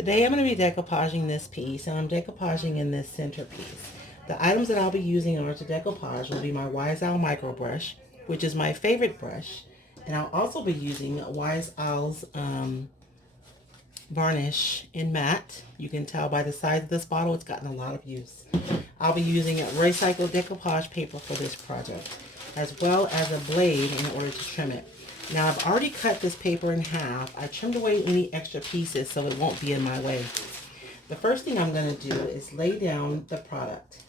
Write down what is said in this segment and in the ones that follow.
Today I'm going to be decoupaging this piece, and I'm decoupaging in this center piece. The items that I'll be using in order to decoupage will be my Wise Owl micro brush, which is my favorite brush, and I'll also be using Wise Owl's varnish in matte. You can tell by the size of this bottle it's gotten a lot of use. I'll be using a Roycycled Decoupage Paper for this project, as well as a blade in order to trim it. Now I've already cut this paper in half. I trimmed away any extra pieces so it won't be in my way. The first thing I'm going to do is lay down the product.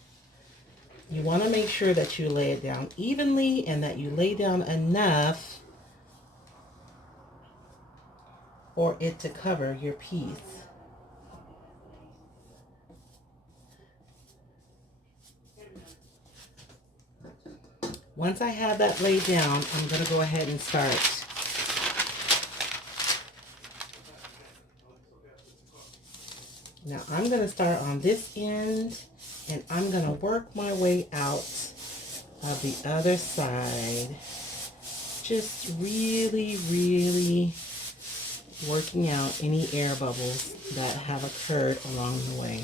You want to make sure that you lay it down evenly and that you lay down enough for it to cover your piece. Once I have that laid down, I'm going to go ahead and start. Now I'm going to start on this end, and I'm going to work my way out of the other side. Just really working out any air bubbles that have occurred along the way.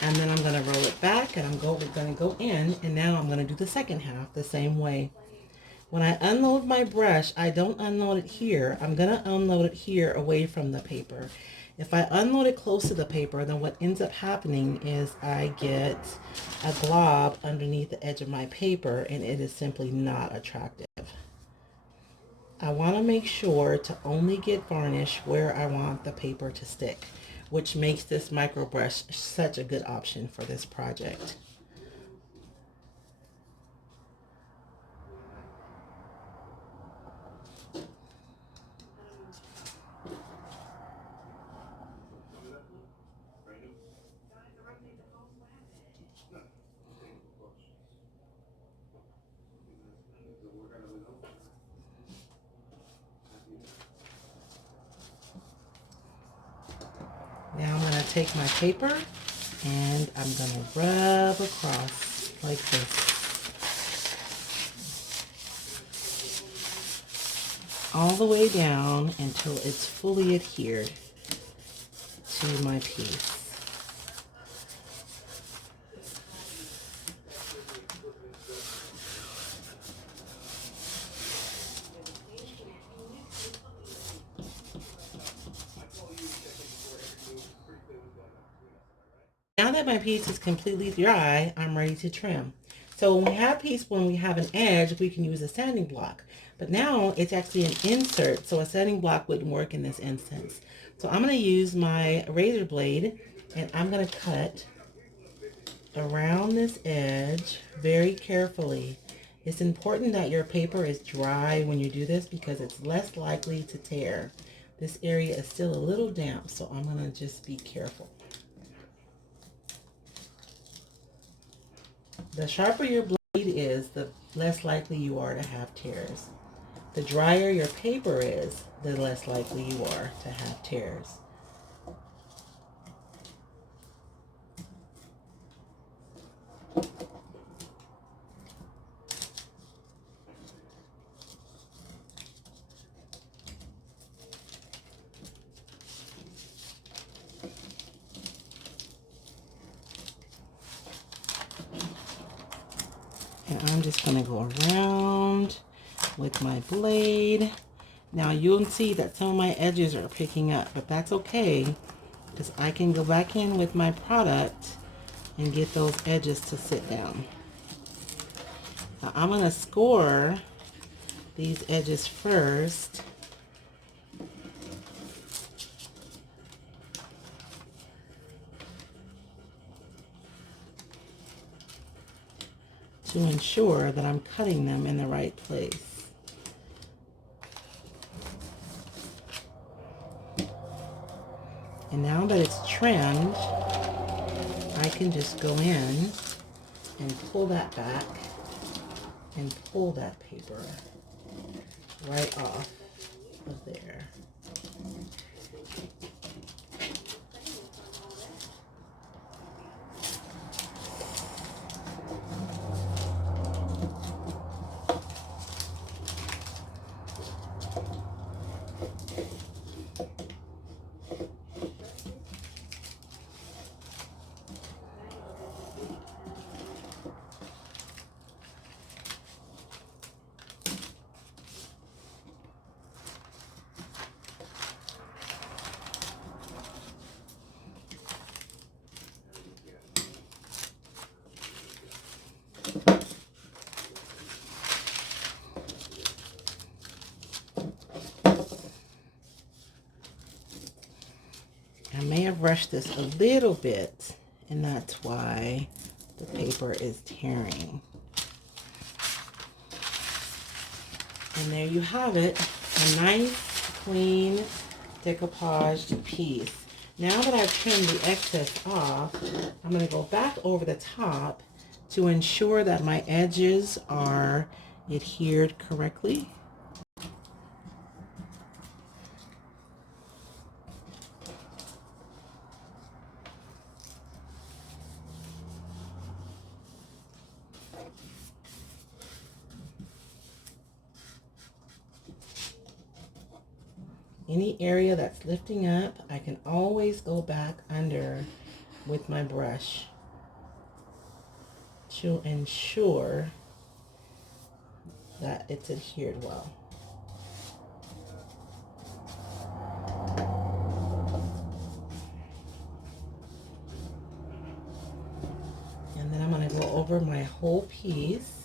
And then I'm going to roll it back, and we're going to go in, and now I'm going to do the second half the same way. When I unload my brush, I don't unload it here. I'm going to unload it here away from the paper. If I unload it close to the paper, then what ends up happening is I get a glob underneath the edge of my paper, and it is simply not attractive. I want to make sure to only get varnish where I want the paper to stick, which makes this micro brush such a good option for this project. Now I'm going to take my paper and I'm going to rub across like this. All the way down until it's fully adhered to my piece. Now that my piece is completely dry, I'm ready to trim. So when we have an edge, we can use a sanding block. But now it's actually an insert, so a sanding block wouldn't work in this instance. So I'm going to use my razor blade, and I'm going to cut around this edge very carefully. It's important that your paper is dry when you do this because it's less likely to tear. This area is still a little damp, so I'm going to just be careful. The sharper your blade is, the less likely you are to have tears. The drier your paper is, the less likely you are to have tears. And I'm just going to go around with my blade. Now you'll see that some of my edges are picking up, but that's okay because I can go back in with my product and get those edges to sit down. Now I'm going to score these edges first. To ensure that I'm cutting them in the right place. And now that it's trimmed, I can just go in and pull that back and pull that paper right off of there. I may have rushed this a little bit, and that's why the paper is tearing. And there you have it, a nice, clean, decoupaged piece. Now that I've trimmed the excess off, I'm going to go back over the top to ensure that my edges are adhered correctly. Any area that's lifting up, I can always go back under with my brush to ensure that it's adhered well. And then I'm going to go over my whole piece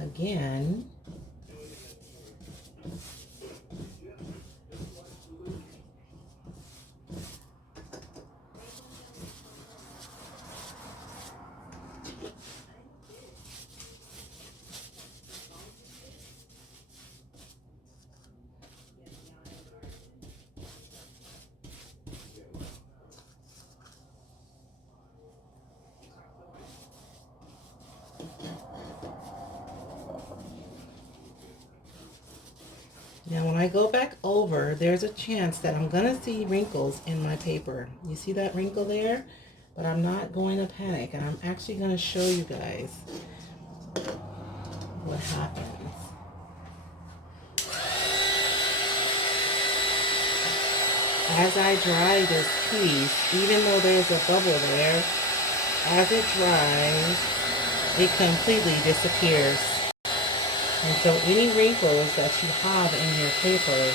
again. Now when I go back over, there's a chance that I'm gonna see wrinkles in my paper. You see that wrinkle there? But I'm not going to panic, and I'm actually gonna show you guys what happens. As I dry this piece, even though there's a bubble there, as it dries, it completely disappears. And so any wrinkles that you have in your paper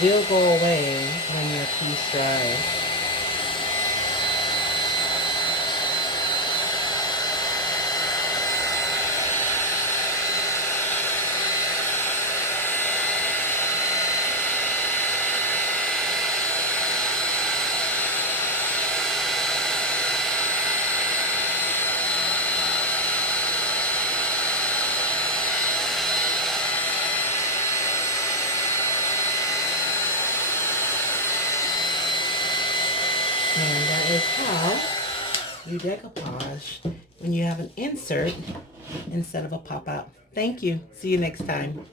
will go away when your piece dries. And that is how you decoupage when you have an insert instead of a pop-out. Thank you. See you next time.